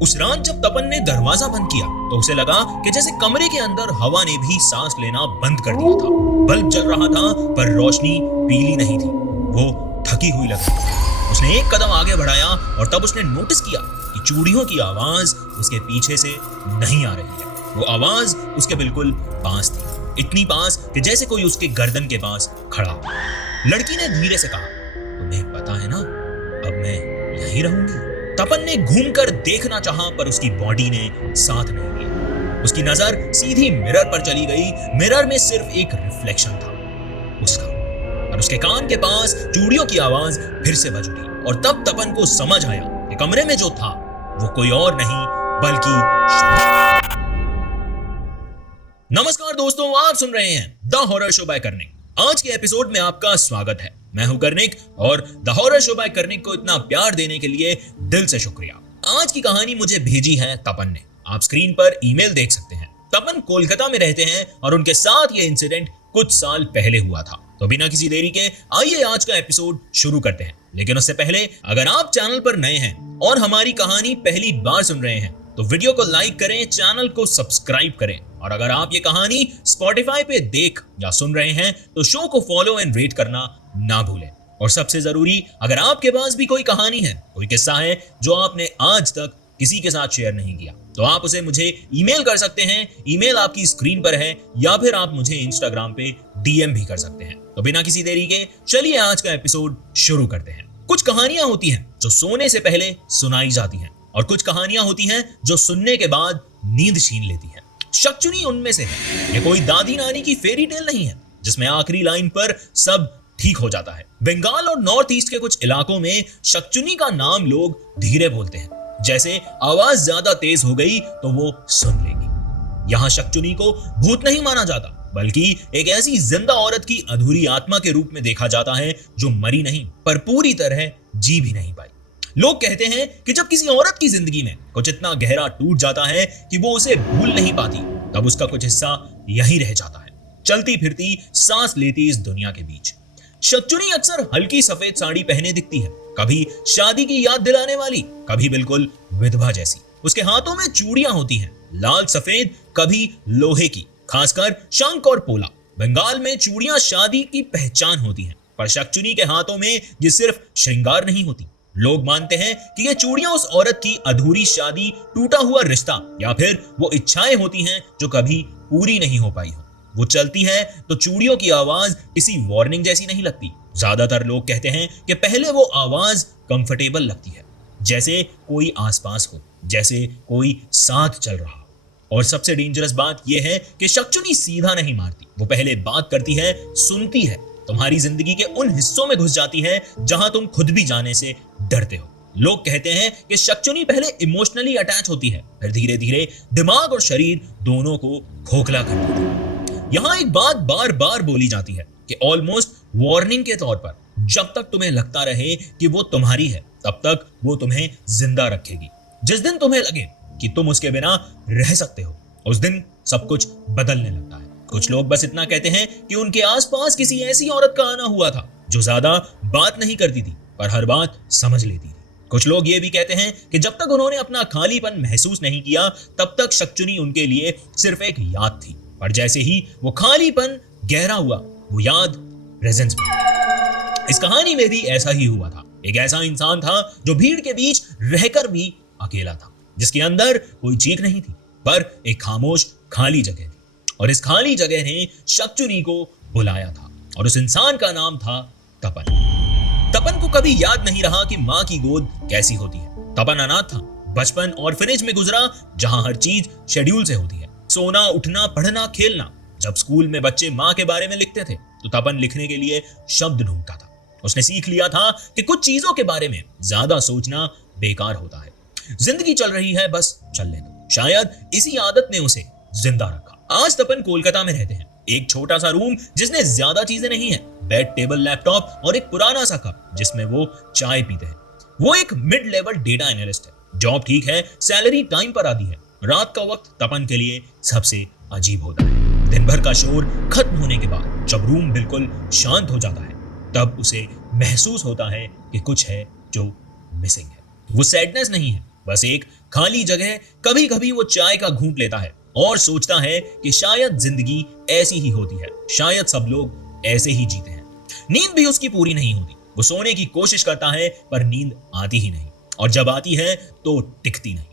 उस रात जब तपन ने दरवाजा बंद किया तो उसे लगा कि जैसे कमरे के अंदर हवा ने भी सांस लेना बंद कर दिया था। बल्ब जल रहा था पर रोशनी पीली नहीं थी, वो थकी हुई लग रही थी। उसने एक कदम आगे बढ़ाया और तब उसने नोटिस किया कि चूड़ियों की आवाज उसके पीछे से नहीं आ रही है। वो आवाज उसके बिल्कुल पास थी, इतनी पास कि जैसे कोई उसके गर्दन के पास खड़ा हो। लड़की ने धीरे से कहा, तुम्हें पता है ना, अब मैं यहीं रहूंगी। तपन ने घूमकर देखना चाहा पर उसकी बॉडी ने साथ नहीं दिया। उसकी नजर सीधी मिरर पर चली गई। मिरर में सिर्फ एक रिफ्लेक्शन था उसका, और उसके कान के पास चूड़ियों की आवाज फिर से बज उठी। और तब तपन को समझ आया कि कमरे में जो था वो कोई और नहीं बल्कि नमस्कार दोस्तों, आप सुन रहे हैं the horror show by Karnik. आज के एपिसोड में आपका स्वागत है। मैं हूं कर्णिक और the horror show by Karnik को इतना प्यार देने के लिए दिल से शुक्रिया। आज की कहानी मुझे भेजी है तपन ने। आप स्क्रीन पर ईमेल देख सकते हैं। तपन कोलकाता में रहते हैं और उनके साथ ये इंसिडेंट कुछ साल पहले हुआ था। तो बिना किसी देरी के आइए आज का एपिसोड शुरू करते हैं। लेकिन उससे पहले अगर आप चैनल पर नए हैं और हमारी कहानी पहली बार सुन रहे हैं तो वीडियो को लाइक करें, चैनल को सब्सक्राइब करें। और अगर आप ये कहानी स्पॉटिफाई पे देख या सुन रहे हैं तो शो को फॉलो एंड रेट करना ना भूलें। और सबसे जरूरी, अगर आपके पास भी कोई कहानी है, कोई किस्सा है जो आपने आज तक किसी के साथ शेयर नहीं किया, तो आप उसे मुझे ईमेल कर सकते हैं। ईमेल आपकी स्क्रीन पर है, या फिर आप मुझे इंस्टाग्राम पे डीएम भी कर सकते हैं। तो बिना किसी देरी के चलिए आज का एपिसोड शुरू करते हैं। कुछ कहानियां होती हैं जो सोने से पहले सुनाई जाती हैं, और कुछ कहानियां होती हैं जो सुनने के बाद नींद छीन लेती है। शक्चुनी उनमें से है। ये कोई दादी नानी की फेरी टेल नहीं है जिसमें आखिरी लाइन पर सब ठीक हो जाता है। बंगाल और नॉर्थ ईस्ट के कुछ इलाकों में शक्चुनी का नाम लोग धीरे बोलते हैं, जैसे आवाज ज्यादा तेज हो गई तो वो सुन लेगी। यहाँ शक्चुनी को भूत नहीं माना जाता, बल्कि एक ऐसी जिंदा औरत की अधूरी आत्मा के रूप में देखा जाता है जो मरी नहीं पर पूरी तरह जी भी नहीं पाई। लोग कहते हैं कि जब किसी औरत की जिंदगी में कुछ इतना गहरा टूट जाता है कि वो उसे भूल नहीं पाती, तब उसका कुछ हिस्सा यहीं रह जाता है, चलती फिरती सांस लेती इस दुनिया के बीच। शक्चुनी अक्सर हल्की सफेद साड़ी पहने दिखती है, कभी शादी की याद दिलाने वाली, कभी बिल्कुल विधवा जैसी। उसके हाथों में चूड़ियां होती हैं, लाल सफेद, कभी लोहे की, खासकर शंख और पोला। बंगाल में चूड़ियां शादी की पहचान होती हैं, पर शक्चुनी के हाथों में ये सिर्फ श्रृंगार नहीं होती। लोग मानते हैं कि ये चूड़ियां उस औरत की अधूरी शादी, टूटा हुआ रिश्ता, या फिर वो इच्छाएं होती हैं जो कभी पूरी नहीं हो पाई हो। वो चलती है तो चूड़ियों की आवाज किसी वार्निंग जैसी नहीं लगती। ज्यादातर लोग कहते हैं कि पहले वो आवाज कंफर्टेबल लगती है, जैसे कोई आसपास हो, जैसे कोई साथ चल रहा हो। और सबसे डेंजरस बात यह है कि शक्चुनी सीधा नहीं मारती। वो पहले बात करती है, सुनती है, तुम्हारी जिंदगी के उन हिस्सों में घुस जाती है जहां तुम खुद भी जाने से डरते हो। लोग कहते हैं कि शक्चुनी पहले इमोशनली अटैच होती है, फिर धीरे धीरे दिमाग और शरीर दोनों को खोखला कर देती है। यहाँ एक बात बार बार बोली जाती है कि ऑलमोस्ट वार्निंग के तौर पर, जब तक तुम्हें लगता रहे कि वो तुम्हारी है, तब तक वो तुम्हें जिंदा रखेगी। जिस दिन तुम्हें लगे कि तुम उसके बिना रह सकते हो, उस दिन सब कुछ बदलने लगता है। कुछ लोग बस इतना कहते हैं कि उनके आसपास किसी ऐसी औरत का आना हुआ था जो ज्यादा बात नहीं करती थी पर हर बात समझ लेती थी। कुछ लोग ये भी कहते हैं कि जब तक उन्होंने अपना खालीपन महसूस नहीं किया, तब तक शक्चुनी उनके लिए सिर्फ एक याद थी। पर जैसे ही वो खालीपन गहरा हुआ, वो याद प्रेजेंस बन गई। इस कहानी में भी ऐसा ही हुआ था। एक ऐसा इंसान था जो भीड़ के बीच रहकर भी अकेला था, जिसके अंदर कोई चीख नहीं थी पर एक खामोश खाली जगह थी। और इस खाली जगह ने शक्चुनी को बुलाया था, और उस इंसान का नाम था तपन। तपन को कभी याद नहीं रहा कि माँ की गोद कैसी होती है। तपन अनाथ था, बचपन ऑर्फनेज में गुजरा, जहां हर चीज शेड्यूल से होती है, सोना, उठना, पढ़ना, खेलना। जब स्कूल में बच्चे माँ के बारे में लिखते थे तो तपन लिखने के लिए शब्द ढूंढता था। उसने सीख लिया था कि कुछ चीजों के बारे में ज्यादा सोचना बेकार होता है। जिंदगी चल रही है, बस चलने दो। शायद इसी आदत ने उसे जिंदा रखा। आज तपन कोलकाता में रहते हैं। एक छोटा सा रूम जिसमें ज्यादा चीजें नहीं है, बेड, टेबल, लैपटॉप और एक पुराना सा कप जिसमें वो चाय पीते हैं। वो एक मिड लेवल डेटा एनालिस्ट है। जॉब ठीक है, सैलरी टाइम पर आती है। रात का वक्त तपन के लिए सबसे अजीब होता है। दिन भर का शोर खत्म होने के बाद जब रूम बिल्कुल शांत हो जाता है, तब उसे महसूस होता है कि कुछ है जो मिसिंग है। वो सैडनेस नहीं है, बस एक खाली जगह कभी कभी वो चाय का घूंट लेता है और सोचता है कि शायद जिंदगी ऐसी ही होती है, शायद सब लोग ऐसे ही जीते हैं। नींद भी उसकी पूरी नहीं होती। वो सोने की कोशिश करता है पर नींद आती ही नहीं, और जब आती है तो टिकती नहीं।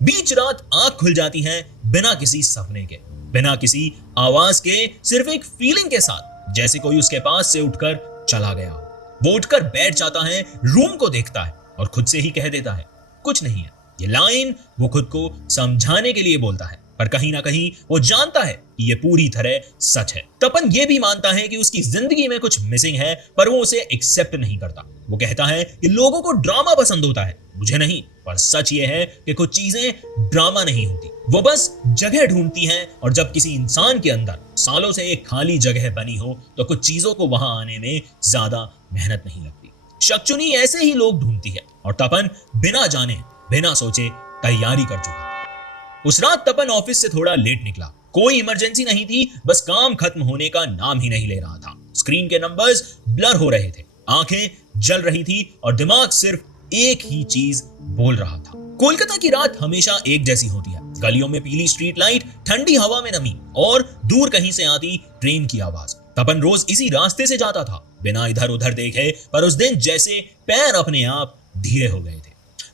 बीच रात आंख खुल जाती है बिना किसी सपने के, बिना किसी आवाज के, सिर्फ एक फीलिंग के साथ, जैसे कोई उसके पास से उठकर चला गया हो। वो उठकर बैठ जाता है, रूम को देखता है और खुद से ही कह देता है कुछ नहीं है। ये लाइन वो खुद को समझाने के लिए बोलता है, पर कहीं ना कहीं वो जानता है कि ये पूरी तरह सच है। तपन ये भी मानता है कि उसकी जिंदगी में कुछ मिसिंग है, पर वो उसे एक्सेप्ट नहीं करता। वो कहता है कि लोगों को ड्रामा पसंद होता है, मुझे नहीं। पर सच ये है कि कुछ चीजें ड्रामा नहीं होती, वो बस जगह ढूंढती हैं। और जब किसी इंसान के अंदर सालों से एक खाली जगह बनी हो तो कुछ चीजों को वहां आने में ज्यादा मेहनत नहीं लगती। शक्चुनी ऐसे ही लोग ढूंढती है, और तपन बिना जाने बिना सोचे तैयारी कर चुका। उस रात तपन ऑफिस से थोड़ा लेट निकला। कोई इमरजेंसी नहीं थी, बस काम खत्म होने का नाम ही नहीं ले रहा था। स्क्रीन के नंबर्स ब्लर हो रहे थे, आंखें जल रही थी और दिमाग सिर्फ एक ही चीज बोल रहा था। कोलकाता की रात हमेशा एक जैसी होती है। गलियों में पीली स्ट्रीट लाइट, ठंडी हवा में नमी और दूर कहीं से आती ट्रेन की आवाज। तपन रोज इसी रास्ते से जाता था बिना इधर उधर देखे, पर उस दिन जैसे पैर अपने आप धीरे हो गए थे।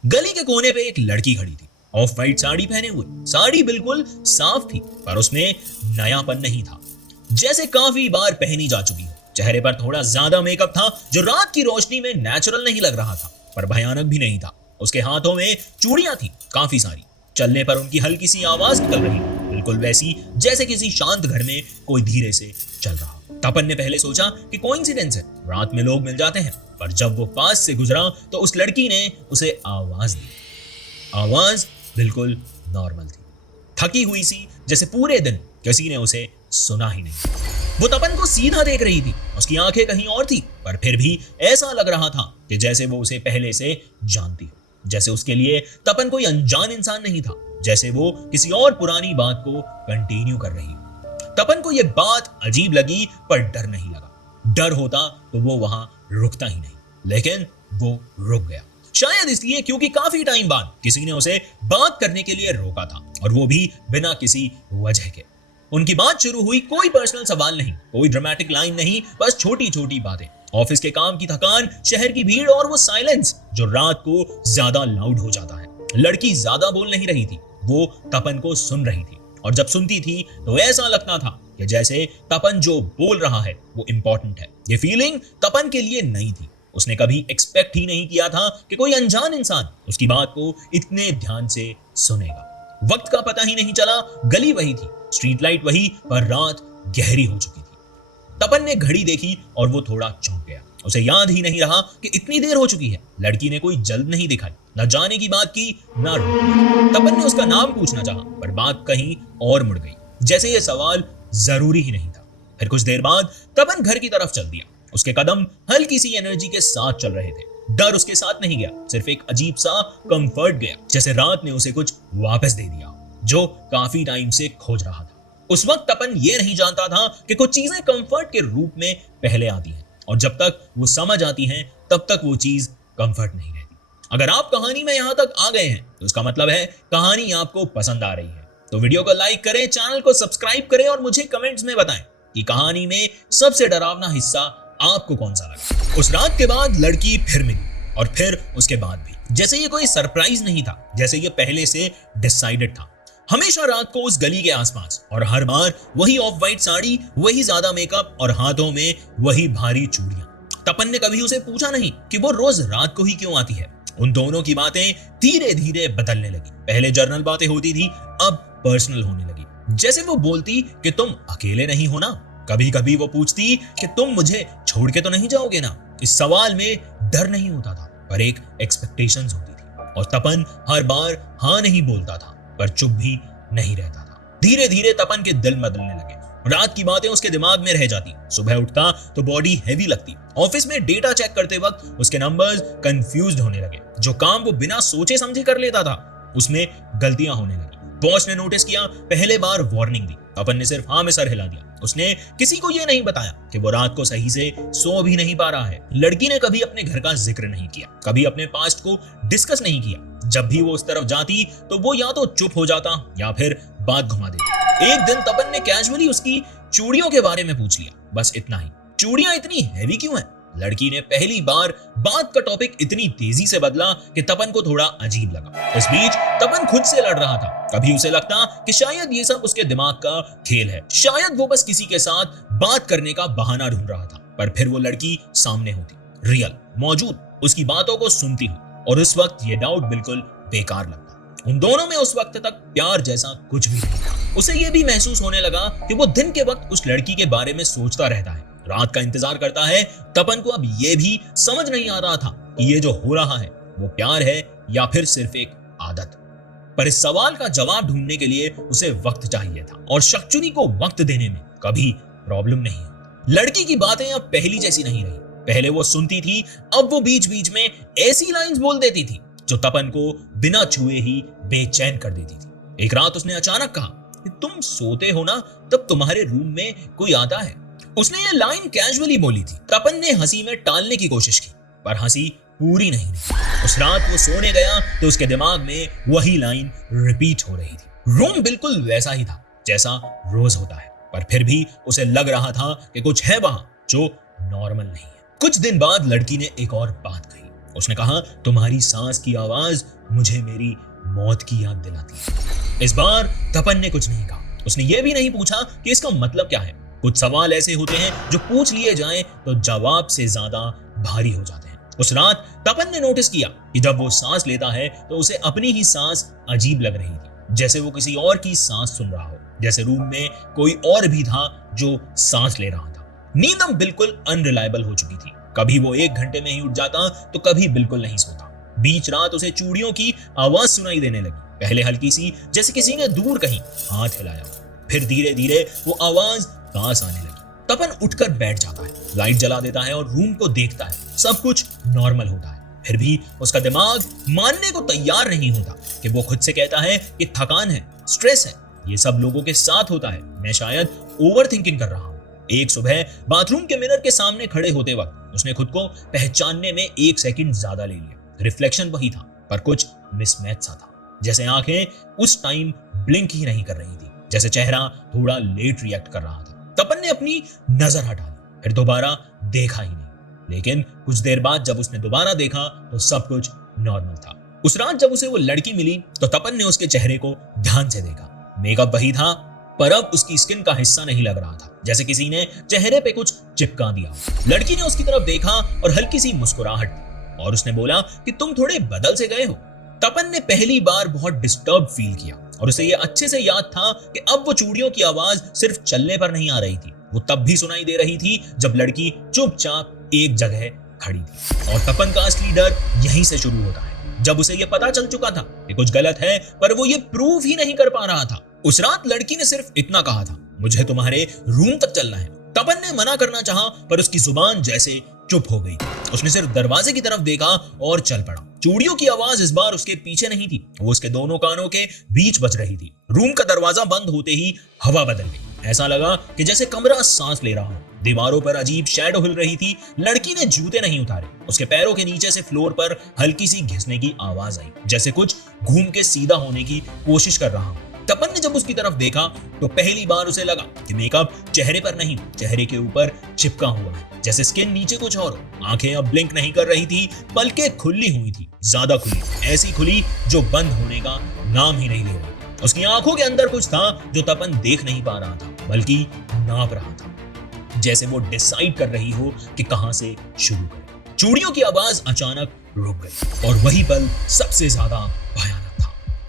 गली के कोने पे एक लड़की खड़ी थी, ऑफ वाइट साड़ी पहने हुए। साड़ी बिल्कुल साफ थी, पर उसमें नयापन नहीं था, जैसे काफी बार पहनी जा चुकी हो। चेहरे पर थोड़ा ज्यादा मेकअप था, जो रात की रोशनी में नेचुरल नहीं लग रहा था, पर भयानक भी नहीं था। उसके हाथों में चूड़ियां थी, काफी सारी। चलने पर उनकी हल्की सी आवाज निकल रही, बिल्कुल वैसी जैसे किसी शांत घर में कोई धीरे से चल रहा। तपन ने पहले सोचा कि कोइंसिडेंस है, रात में लोग मिल जाते हैं, पर जब वो पास से गुजरा तो उस लड़की ने उसे आवाज दी। आवाज बिल्कुल नॉर्मल थी, थकी हुई सी, जैसे पूरे दिन किसी ने उसे सुना ही नहीं। वो तपन को सीधा देख रही थी, उसकी आंखें कहीं और थी, पर फिर भी ऐसा लग रहा था कि जैसे वो उसे पहले से जानती हो, जैसे उसके लिए तपन कोई अनजान इंसान नहीं था, जैसे वो किसी और पुरानी बात को कंटिन्यू कर रही हो। तपन को यह बात अजीब लगी, पर डर नहीं लगा। डर होता तो वो वहां रुकता ही नहीं, लेकिन वो रुक गया। शायद इसलिए क्योंकि काफी टाइम बाद किसी ने उसे बात करने के लिए रोका था, और वो भी बिना किसी वजह के। उनकी बात शुरू हुई, कोई पर्सनल सवाल नहीं, कोई ड्रामेटिक लाइन नहीं, बस छोटी छोटी बातें। ऑफिस के काम की थकान, शहर की भीड़ और वो साइलेंस जो रात को ज्यादा लाउड हो जाता है। लड़की ज्यादा बोल नहीं रही थी, वो तपन को सुन रही थी, और जब सुनती थी तो ऐसा लगता था कि जैसे तपन जो बोल रहा है वो इंपॉर्टेंट है। ये फीलिंग तपन के लिए नई थी। उसने कभी एक्सपेक्ट ही नहीं किया था कि कोई अनजान इंसान उसकी बात को इतने ध्यान से सुनेगा। वक्त का पता ही नहीं चला, गली वही थी, स्ट्रीट लाइट वही, पर रात गहरी हो चुकी थी। तपन ने घड़ी देखी और वो थोड़ा चौंक गया। उसे याद ही नहीं रहा कि इतनी देर हो चुकी है। लड़की ने कोई जल्द नहीं दिखाई, न जाने की बात की, न रोक। तपन ने उसका नाम पूछना चाहा, पर बात कहीं और मुड़ गई, जैसे ये सवाल जरूरी ही नहीं था। फिर कुछ देर बाद तपन घर की तरफ चल दिया। उसके कदम हल्की सी एनर्जी के साथ चल रहे थे। डर उसके साथ नहीं गया, सिर्फ एक अजीब सा कंफर्ट गया, जैसे रात ने उसे कुछ वापस दे दिया जो काफी टाइम से खोज रहा था। उस वक्त तपन ये नहीं जानता था कि कुछ चीजें कंफर्ट के रूप में पहले आती हैं, और जब तक वो समझ आती हैं तब तक वो चीज कंफर्ट नहीं रहती। अगर आप कहानी में यहां तक आ गए हैं तो इसका मतलब है कहानी आपको पसंद आ रही है। तो वीडियो को लाइक करें, चैनल को सब्सक्राइब करें और मुझे कमेंट्स में बताएं कि कहानी में सबसे डरावना हिस्सा आपको कौन सा लगा। उस रात के बाद लड़की फिर मिली, और फिर उसके बाद भी, जैसे ये कोई सरप्राइज नहीं था, जैसे ये पहले से डिसाइडेड था। हमेशा रात को उस गली के आसपास, और हर बार वही ऑफ वाइट साड़ी, वही ज्यादा मेकअप और हाथों में वही भारी चूड़ियां। तपन ने कभी उसे पूछा नहीं कि वो रोज रात को ही क्यों आती है। उन दोनों की बातें धीरे धीरे बदलने लगी। पहले जर्नल बातें होती थी, अब पर्सनल होने लगी। जैसे वो बोलती कि तुम अकेले नहीं हो ना, कभी कभी वो पूछती कि तुम मुझे छोड़ के तो नहीं जाओगे ना। इस सवाल में डर नहीं होता था, पर एक एक्सपेक्टेशंस होती थी, और तपन हर बार हाँ नहीं बोलता था, पर चुप भी नहीं रहता था। धीरे धीरे तपन के दिल बदलने लगे। रात की बातें उसके दिमाग में रह जाती। सुबह उठता तो बॉडी हैवी लगती। ऑफिस में डेटा चेक करते वक्त उसके नंबर्स कंफ्यूज्ड होने लगे। जो काम वो बिना सोचे समझे कर लेता था उसमें गलतियां होने लगी। बॉस ने नोटिस किया, पहले बार वार्निंग दी। तपन ने सिर्फ हाँ में सर हिला दिया। उसने किसी को यह नहीं बताया कि वो रात को सही से सो भी नहीं पा रहा है। लड़की ने कभी अपने घर का जिक्र नहीं किया, कभी अपने पास्ट को डिस्कस नहीं किया। जब भी वो उस तरफ जाती तो वो या तो चुप हो जाता या फिर बात घुमा देती। एक दिन तपन ने कैजुअली उसकी चूड़ियों के बारे में पूछ लिया, बस इतना ही। चूड़ियां इतनी हैवी क्यों हैं? लड़की ने पहली बार बात का टॉपिक इतनी तेजी से बदला कि तपन को थोड़ा अजीब लगा। इस बीच तपन खुद से लड़ रहा था। कभी उसे लगता कि शायद ये सब उसके दिमाग का खेल है, शायद वो बस किसी के साथ बात करने का बहाना ढूंढ रहा था। पर फिर वो लड़की सामने होती, रियल, मौजूद, उसकी बातों को सुनती हुई, और उस वक्त ये डाउट बिल्कुल बेकार लगता। उन दोनों में उस वक्त तक प्यार जैसा कुछ भी नहीं था। उसे ये भी महसूस होने लगा कि वो दिन के वक्त उस लड़की के बारे में सोचता रहता है, रात का इंतजार करता है। तपन को अब ये भी समझ नहीं आ रहा था कि ये जो हो रहा है वो प्यार है या फिर सिर्फ एक आदत। पर इस सवाल का जवाब ढूंढने के लिए उसे वक्त चाहिए था, और शक्चुनी को वक्त देने में कभी प्रॉब्लम नहीं है। लड़की की बातें अब पहली जैसी नहीं रही। पहले वो सुनती थी, अब वो बीच बीच में ऐसी लाइंस बोल देती थी जो तपन को बिना छुए ही बेचैन कर देती थी। एक रात उसने अचानक कहा कि तुम सोते हो ना, तब तुम्हारे रूम में कोई आता है। उसने ये लाइन कैजुअली बोली थी। तपन ने हंसी में टालने की कोशिश की, पर हंसी पूरी नहीं हुई। उस रात वो सोने गया तो उसके दिमाग में वही लाइन रिपीट हो रही थी। रूम बिल्कुल वैसा ही था जैसा रोज होता है, पर फिर भी उसे लग रहा था कि कुछ है वहां जो नॉर्मल नहीं है। कुछ दिन बाद लड़की ने एक और बात कही। उसने कहा, तुम्हारी सांस की आवाज मुझे मेरी मौत की याद दिलाती है। इस बार तपन ने कुछ नहीं कहा। उसने ये भी नहीं पूछा कि इसका मतलब क्या है। कुछ सवाल ऐसे होते हैं जो पूछ लिए जाएं तो जवाब से ज्यादा भारी हो जाते हैं। उस रात तपन ने नोटिस किया कि जब वो सांस लेता है तो उसे अपनी ही सांस अजीब लग रही थी, जैसे वो किसी और की सांस सुन रहा हो, जैसे रूम में कोई और भी था जो सांस ले रहा था। नींद अब बिल्कुल अनरिलायबल हो चुकी थी। कभी वो 1 घंटे में ही उठ जाता तो कभी बिल्कुल नहीं सोता। बीच रात उसे चूड़ियों की आवाज सुनाई देने लगी, पहले हल्की सी, जैसे किसी ने दूर कहीं हाथ हिलाया, फिर धीरे धीरे वो आवाज पास आने लगी। तपन उठकर बैठ जाता है, लाइट जला देता है और रूम को देखता है। सब कुछ नॉर्मल होता है, फिर भी उसका दिमाग मानने को तैयार नहीं होता कि वो खुद से कहता है कि थकान है, स्ट्रेस है, ये सब लोगों के साथ होता है, मैं शायद ओवरथिंकिंग कर रहा हूँ। एक सुबह बाथरूम के मिरर के सामने खड़े होते वक्त उसने खुद को पहचानने में 1 सेकंड ज्यादा ले लिया। रिफ्लेक्शन वही था, पर कुछ मिसमैच सा था, जैसे आंखें उस टाइम ब्लिंक ही नहीं कर रही थी, जैसे चेहरा थोड़ा लेट रिएक्ट कर रहा था। तपन ने अपनी नजर हटा ली, फिर दोबारा देखा ही नहीं। लेकिन कुछ देर बाद जब उसने दोबारा देखा तो सब कुछ नॉर्मल था। उस रात जब उसे वो लड़की मिली तो तपन ने उसके चेहरे को ध्यान से देखा। मेकअप वही था, पर अब उसकी स्किन का हिस्सा नहीं लग रहा था, जैसे किसी ने चेहरे पे कुछ चिपका दिया। लड़की ने उसकी तरफ देखा और हल्की सी मुस्कुराहट दी, और उसने बोला कि तुम थोड़े बदल से गए हो। तपन ने पहली बार बहुत डिस्टर्ब फील किया, और उसे ये अच्छे से याद था कि अब वो चूड़ियों की आवाज सिर्फ चलने पर नहीं आ रही थी, वो तब भी सुनाई दे रही थी जब लड़की चुपचाप एक जगह खड़ी थी। और तपन का असली डर यहीं से शुरू होता है, जब उसे ये पता चल चुका था कि कुछ गलत है, पर वो ये प्रूव ही नहीं कर पा रहा था। उस रात लड़की ने सिर्फ इतना कहा था, मुझे तुम्हारे रूम तक चलना है। तपन ने मना करना चाहा, पर उसकी जुबान जैसे चुप हो गई। उसने सिर्फ दरवाजे की तरफ देखा और चल पड़ा। चूड़ियों की आवाज इस बार उसके पीछे नहीं थी, वो उसके दोनों कानों के बीच बज रही थी। रूम का दरवाजा बंद होते ही हवा बदल गई। ऐसा लगा कि जैसे कमरा सांस ले रहा हो। दीवारों पर अजीब शैडो हिल रही थी। लड़की ने जूते नहीं उतारे। उसके पैरों के नीचे से फ्लोर पर हल्की सी घिसने की आवाज आई, जैसे कुछ घूम के सीधा होने की कोशिश कर रहा हो। तपन ने जब उसकी तरफ देखा तो पहली बार उसे लगा कि मेकअप चेहरे पर नहीं, चेहरे के ऊपर चिपका हुआ है, जैसे स्किन नीचे कुछ और हो। आंखें अब ब्लिंक नहीं कर रही थी, पलकें खुली हुई थी, ज्यादा खुली, ऐसी खुली जो बंद होने का नाम ही नहीं ले रही। उसकी आंखों के अंदर कुछ था जो तपन देख नहीं पा रहा था, बल्कि नाप रहा था, जैसे वो डिसाइड कर रही हो कि कहां से शुरू करे। चूड़ियों की आवाज अचानक रुक गई, और वही पल सबसे ज्यादा भयानक।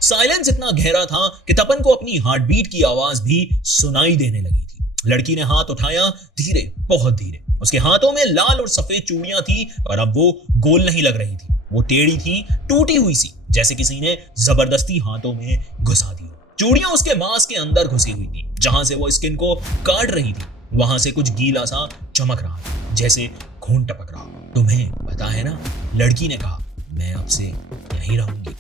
साइलेंस इतना गहरा था कि तपन को अपनी हार्ट बीट की आवाज भी सुनाई देने लगी थी। लड़की ने हाथ उठाया, धीरे, बहुत धीरे। उसके हाथों में लाल और सफेद चूड़ियां थी, पर अब वो गोल नहीं लग रही थी, वो टेढ़ी थी, टूटी हुई सी, जैसे किसी ने जबरदस्ती हाथों में घुसा दी। चूड़ियां उसके मांस के अंदर घुसी हुई थी, जहां से वो स्किन को काट रही थी, वहां से कुछ गीला सा चमक रहा था, जैसे खून टपक रहा। तुम्हें पता है ना, लड़की ने कहा, मैं अब से यहीं रहूंगी।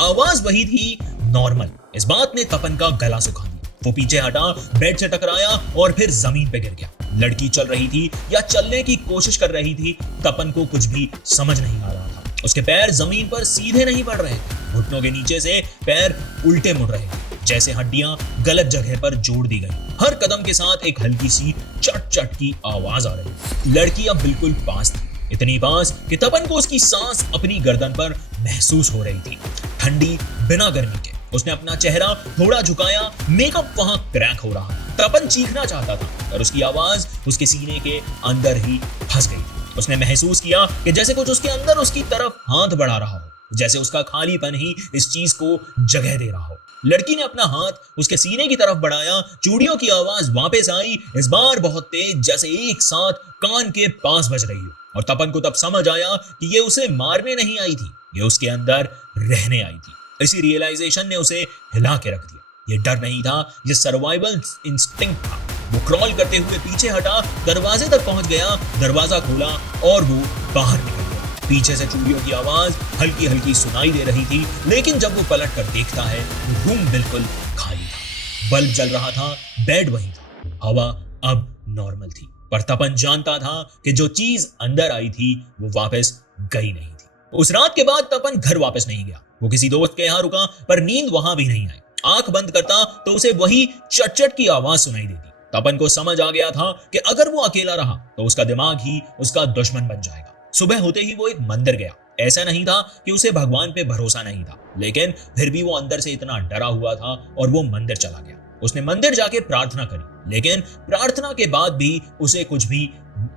आवाज वही थी, नॉर्मल। इस बात ने तपन का गला सुखा दिया। वो पीछे हटा, बेड से टकराया और फिर जमीन पे गिर गया। लड़की चल रही थी या चलने की कोशिश कर रही थी, तपन को कुछ भी समझ नहीं आ रहा था। उसके पैर जमीन पर सीधे नहीं पड़ रहे थे, घुटनों के नीचे से पैर उल्टे मुड़ रहे थे, जैसे हड्डियां गलत जगह पर जोड़ दी गई। हर कदम के साथ एक हल्की सी चट चट की आवाज आ रही। लड़की अब बिल्कुल पास थी, इतनी पास कि तपन को उसकी सांस अपनी गर्दन पर महसूस हो रही थी, ठंडी, बिना गर्मी के। उसने अपना चेहरा थोड़ा झुकाया, मेकअप वहां क्रैक हो रहा था। तपन चीखना चाहता था पर उसकी आवाज उसके सीने के अंदर ही फंस गई थी। उसने महसूस किया कि जैसे कुछ उसके अंदर उसकी तरफ हाथ बढ़ा रहा हो, जैसे उसका खालीपन ही इस चीज को जगह दे रहा हो। लड़की ने अपना हाथ उसके सीने की तरफ बढ़ाया, चूड़ियों की आवाज वापस आई, इस बार बहुत तेज, जैसे एक साथ कान के पास बज रही हो। और तपन को तब समझ आया कि ये उसे मारने नहीं आई थी, ये उसके अंदर रहने आई थी। इसी रियलाइजेशन ने उसे हिला के रख दिया। ये डर नहीं था, ये सर्वाइवल इंस्टिंक्ट था। वो क्रॉल करते हुए पीछे हटा, दरवाजे तक पहुंच गया, दरवाजा खोला और वो बाहर निकल गया। पीछे से चूड़ियों की आवाज हल्की हल्की सुनाई दे रही थी, लेकिन जब वो पलट कर देखता है, रूम बिल्कुल खाली था। बल्ब जल रहा था, बेड वही था, हवा अब नॉर्मल थी। पर तपन जानता था कि जो चीज अंदर आई थी वो वापस गई नहीं थी। उस रात के बाद तपन घर वापस नहीं गया। वो किसी दोस्त के यहाँ रुका, पर नींद वहां भी नहीं आई। आंख बंद करता तो उसे वही चट-चट की आवाज सुनाई देती। तपन को समझ आ गया था कि अगर वो अकेला रहा तो उसका दिमाग ही उसका दुश्मन बन जाएगा। सुबह होते ही वो एक मंदिर गया। ऐसा नहीं था कि उसे भगवान पे भरोसा नहीं था, लेकिन फिर भी वो अंदर से इतना डरा हुआ था और वो मंदिर चला गया। उसने मंदिर जाके प्रार्थना करी, लेकिन प्रार्थना के बाद भी उसे कुछ भी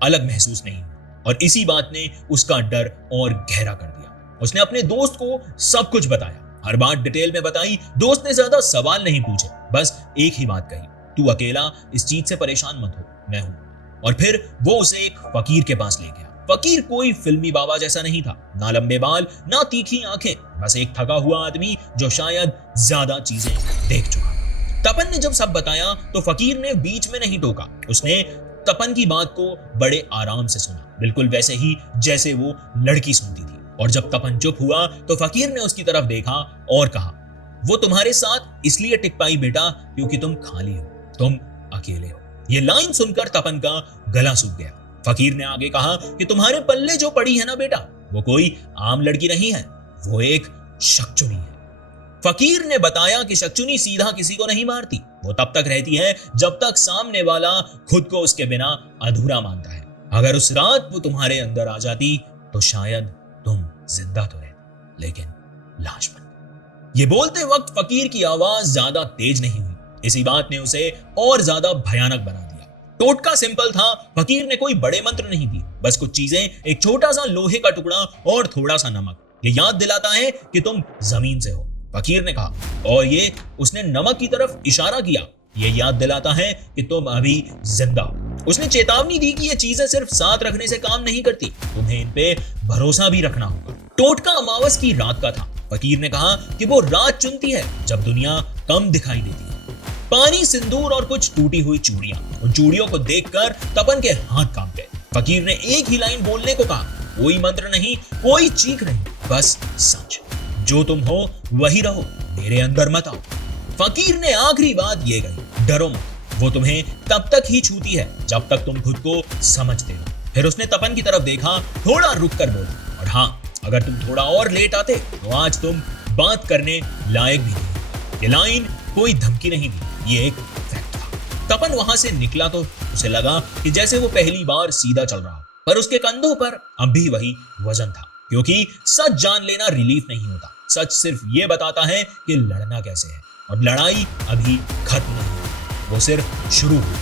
अलग महसूस नहीं हुआ और इसी बात ने उसका डर और गहरा कर दिया। उसने अपने दोस्त को सब कुछ बताया, हर बात डिटेल में बताई। दोस्त ने ज्यादा सवाल नहीं पूछे, बस एक ही बात कही, तू अकेला इस चीज से परेशान मत हो, मैं हूं। और फिर वो उसे एक फकीर के पास ले गया। फकीर कोई फिल्मी बाबा जैसा नहीं था, ना लंबे बाल, ना तीखी आंखें, बस एक थका हुआ आदमी जो शायद ज्यादा चीजें देख चुका था। तपन ने जब सब बताया तो फकीर ने बीच में नहीं टोका। उसने तपन की बात को बड़े आराम से सुना, बिल्कुल वैसे ही जैसे वो लड़की सुनती थी। और जब तपन चुप हुआ तो फकीर ने उसकी तरफ देखा और कहा, वो तुम्हारे साथ इसलिए टिक पाई बेटा क्योंकि तुम खाली हो, तुम अकेले हो। ये लाइन सुनकर तपन का गला सूख गया। फकीर ने आगे कहा कि तुम्हारे पल्ले जो पड़ी है ना बेटा, वो कोई आम लड़की नहीं है, वो एक शकचुनी है। फकीर ने बताया कि शकचुनी सीधा किसी को नहीं मारती, वो तब तक रहती है जब तक सामने वाला खुद को उसके बिना अधूरा मानता है। अगर उस रात वो तुम्हारे अंदर आ जाती तो शायद तुम जिंदा तो रहते, लेकिन लाश बन। ये बोलते वक्त फकीर की आवाज ज्यादा तेज नहीं हुई। इसी बात ने उसे और ज्यादा भयानक बना दिया। टोटका सिंपल था, फकीर ने कोई बड़े मंत्र नहीं दिए, बस कुछ चीजें, एक छोटा सा लोहे का टुकड़ा और थोड़ा सा नमक। ये याद दिलाता है कि तुम जमीन से हो, फकीर ने कहा, और ये उसने नमक की तरफ इशारा किया, ये याद दिलाता है कि तुम अभी जिंदा हो। उसने चेतावनी दी कि ये चीजें सिर्फ साथ रखने से काम नहीं करती, तुम्हें इन पे भरोसा भी रखना होगा। टोटका अमावस की रात का था। फकीर ने कहा कि वो रात चुनती है जब दुनिया कम दिखाई देती है। पानी, सिंदूर और कुछ टूटी हुई चूड़ियां। उन चूड़ियों को देखकर तपन के हाथ कांप गए। फकीर ने एक ही लाइन बोलने को कहा, कोई मंत्र नहीं, कोई चीख नहीं, बस सच। जो तुम हो वही रहो, मेरे अंदर मत आओ। फकीर ने आखिरी बात ये कही, डरो मत, वो तुम्हें तब तक ही छूती है जब तक तुम खुद को समझते हो। फिर उसने तपन की तरफ देखा, थोड़ा रुक कर बोला, और हाँ, अगर तुम थोड़ा और लेट आते तो आज तुम बात करने लायक भी नहीं। ये लाइन कोई धमकी नहीं थी, ये एक फैक्ट था। तपन वहां से निकला तो उसे लगा कि जैसे वो पहली बार सीधा चल रहा हो, पर उसके कंधों पर अब भी वही वजन था, क्योंकि सच जान लेना रिलीफ नहीं होता। सच सिर्फ ये बताता है कि लड़ना कैसे है, और लड़ाई अभी खत्म नहीं हुई, वो सिर्फ शुरू हुई।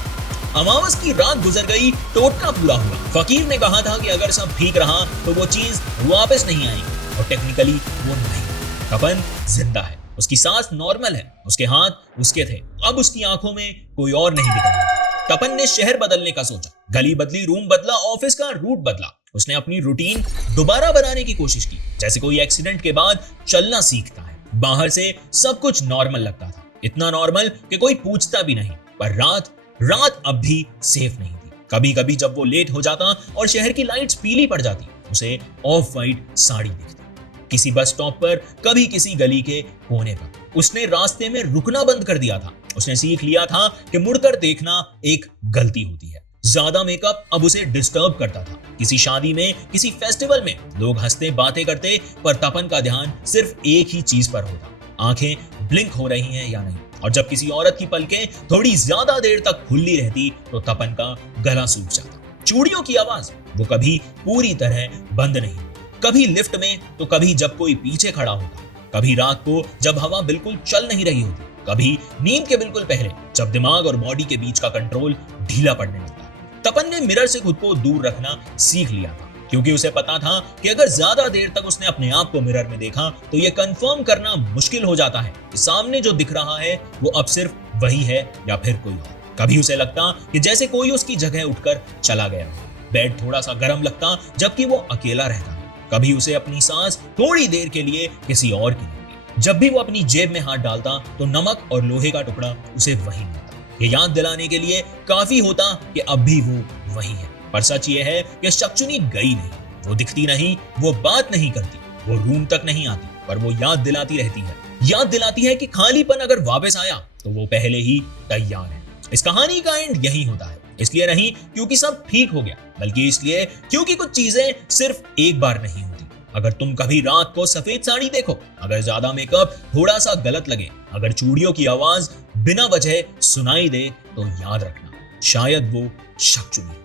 अमावस की रात गुजर गई, टोटका पूरा हुआ। फकीर ने कहा था कि अगर सब ठीक रहा तो वो चीज वापस नहीं आएगी, और टेक्निकली वो नहीं। तपन जिंदा है, उसकी सांस नॉर्मल है, उसके हाथ उसके थे, अब उसकी आंखों में कोई और नहीं दिख रहा था। तपन ने शहर बदलने का सोचा, गली बदली, रूम बदला, ऑफिस का रूट बदला। उसने अपनी रूटीन दोबारा बनाने की कोशिश की, जैसे कोई एक्सीडेंट के बाद चलना सीखता है। बाहर से सब कुछ नॉर्मल लगता था, इतना नॉर्मल कि कोई पूछता भी नहीं। पर रात अब भी सेफ नहीं थी। कभी कभी जब वो लेट हो जाता और शहर की लाइट्स पीली पड़ जाती, उसे ऑफ वाइट साड़ी दिखती। किसी बस स्टॉप पर, कभी किसी गली के कोने पर। उसने रास्ते में रुकना बंद कर दिया था। उसने सीख लिया था कि मुड़कर देखना एक गलती होती है। ज्यादा मेकअप अब उसे डिस्टर्ब करता था। किसी शादी में, किसी फेस्टिवल में लोग हंसते बातें करते, पर तपन का ध्यान सिर्फ एक ही चीज पर होता, आंखें ब्लिंक हो रही हैं या नहीं। और जब किसी औरत की पलकें थोड़ी ज्यादा देर तक खुली रहती तो तपन का गला सूख जाता। चूड़ियों की आवाज वो कभी पूरी तरह बंद नहीं, कभी लिफ्ट में तो कभी जब कोई पीछे खड़ा होता, कभी रात को जब हवा बिल्कुल चल नहीं रही होती, कभी नींद के बिल्कुल पहले जब दिमाग और बॉडी के बीच का कंट्रोल ढीला पड़ने लगता। तपन ने मिरर से खुद को दूर रखना सीख लिया था, क्योंकि उसे पता था कि अगर ज्यादा देर तक उसने अपने आप को मिरर में देखा तो यह कंफर्म करना मुश्किल हो जाता है कि सामने जो दिख रहा है वो अब सिर्फ वही है या फिर कोई और। कभी उसे लगता कि जैसे कोई उसकी जगह उठकर चला गया, बेड थोड़ा सा गर्म लगता जबकि वो अकेला रहता है। कभी उसे अपनी सांस थोड़ी देर के लिए किसी और की लगती। जब भी वो अपनी जेब में हाथ डालता तो नमक और लोहे का टुकड़ा उसे वहीं मिलता। ये याद दिलाने के लिए काफी होता कि अब भी वो वही है। पर सच ये है कि शक्चुनी गई नहीं, वो दिखती नहीं, वो बात नहीं करती, वो रूम तक नहीं आती, पर वो याद दिलाती रहती है। याद दिलाती है कि खालीपन अगर वापस आया तो वो पहले ही तैयार है। इस कहानी का एंड यही होता है, इसलिए नहीं क्योंकि सब ठीक हो गया, बल्कि इसलिए क्योंकि कुछ चीजें सिर्फ एक बार नहीं होती। अगर तुम कभी रात को सफेद साड़ी देखो, अगर ज्यादा मेकअप थोड़ा सा गलत लगे, अगर चूड़ियों की आवाज बिना वजह सुनाई दे, तो याद रखना शायद वो शक्चुनी।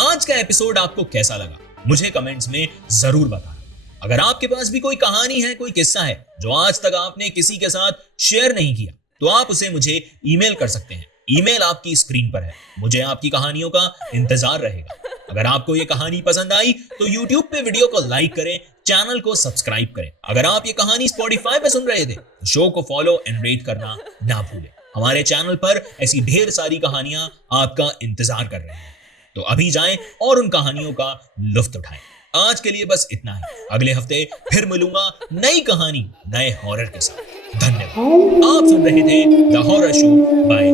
आज का एपिसोड आपको कैसा लगा मुझे कमेंट्स में जरूर बताना। अगर आपके पास भी कोई कहानी है, कोई किस्सा है जो आज तक आपने किसी के साथ शेयर नहीं किया, तो आप उसे मुझे ईमेल कर सकते हैं। ईमेल आपकी स्क्रीन पर है। मुझे आपकी कहानियों का इंतजार रहेगा। अगर आपको ये कहानी पसंद आई तो YouTube पे वीडियो को लाइक करें, चैनल को सब्सक्राइब करें। अगर आप ये कहानी Spotify पे सुन रहे थे तो शो को फॉलो एंड रेट करना ना भूलें। हमारे चैनल पर ऐसी ढेर सारी कहानियां आपका इंतजार कर रही हैं, तो अभी जाएं और उन कहानियों का लुत्फ उठाएं। आज के लिए बस इतना ही। अगले हफ्ते फिर मिलूंगा नई कहानी, नए हॉरर के साथ। धन्यवाद। आप सुन रहे थे द हॉरर शो बाय